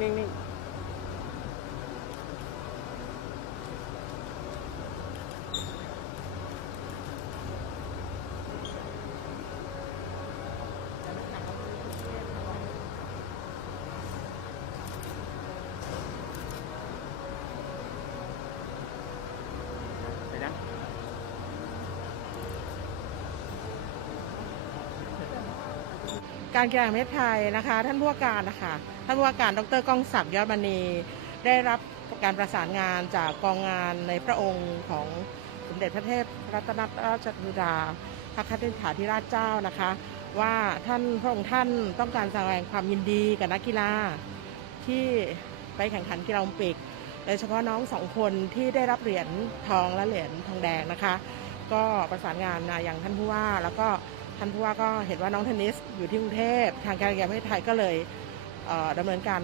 นิ่งนิ่งไปนะการกีฬาแห่งประเทศไทยนะคะ ท่านผู้ว่าการนะคะ ท่านผู้ว่าการดรก้องศักดิ์ยอดมณีได้รับการประสานงานจากกองงานในพระองค์ของสมเด็จพระเทพรัตนราชสุดาพระคัติถาธิราชเจ้านะคะ ว่าท่านพระองค์ท่านต้องการแสดงความยินดีกับนักกีฬาที่ไปแข่งขันกีฬาโอลิมปิกโดยเฉพาะน้องสองคนที่ได้รับเหรียญทองและเหรียญทองแดงนะคะ ก็ประสานงานมาอย่างท่านผู้ว่า แล้วก็ท่านผู้ว่าก็เห็นว่าน้องเทนนิสอยู่ที่กรุงเทพทางการกีฬาแห่งประเทศไทยก็เลย ดำเนินการ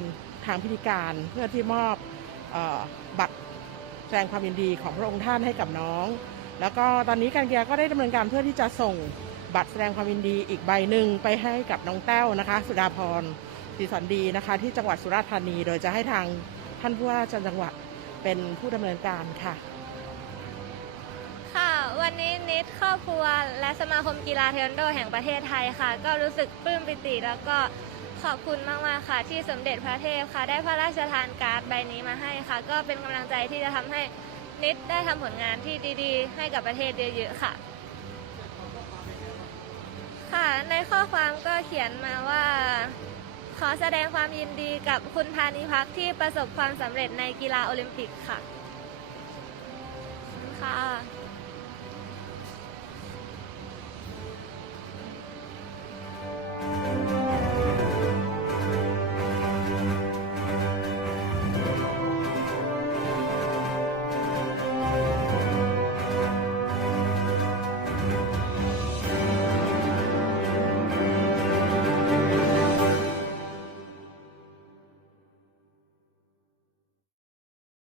ทางพิธีการเพื่อที่มอบออบัตรแสดงความยินดีของพระองค์ท่านให้กับน้อง แล้วก็ตอนนี้การเกีฬาก็ได้ดำเนินการเพื่อที่จะส่งบัตรแสดงความยินดีอีกใบหนึ่งไปให้กับน้องแต้วนะคะ สุดาพรศรีสันดีนะคะ ที่จังหวัดสุราษฎร์ธานี โดยจะให้ทางท่านผู้ว่าราชการจังหวัดเป็นผู้ดำเนินการค่ะ ค่ะ วันนี้นิดครอบครัวและสมาคมกีฬาเทควันโดแห่งประเทศไทยค่ะ ก็รู้สึกปลื้มปิติแล้วก็ ขอบคุณมากๆค่ะ ที่สมเด็จพระเทพค่ะ ได้พระราชทานการ์ดใบนี้มาให้ค่ะ ก็เป็นกำลังใจที่จะทำให้นิดได้ทำผลงานที่ดีๆ ให้กับประเทศเยอะๆค่ะ ค่ะ ในข้อความก็เขียนมาว่า ขอแสดงความยินดีกับคุณพานิพักที่ประสบความสำเร็จในกีฬาโอลิมปิกค่ะค่ะ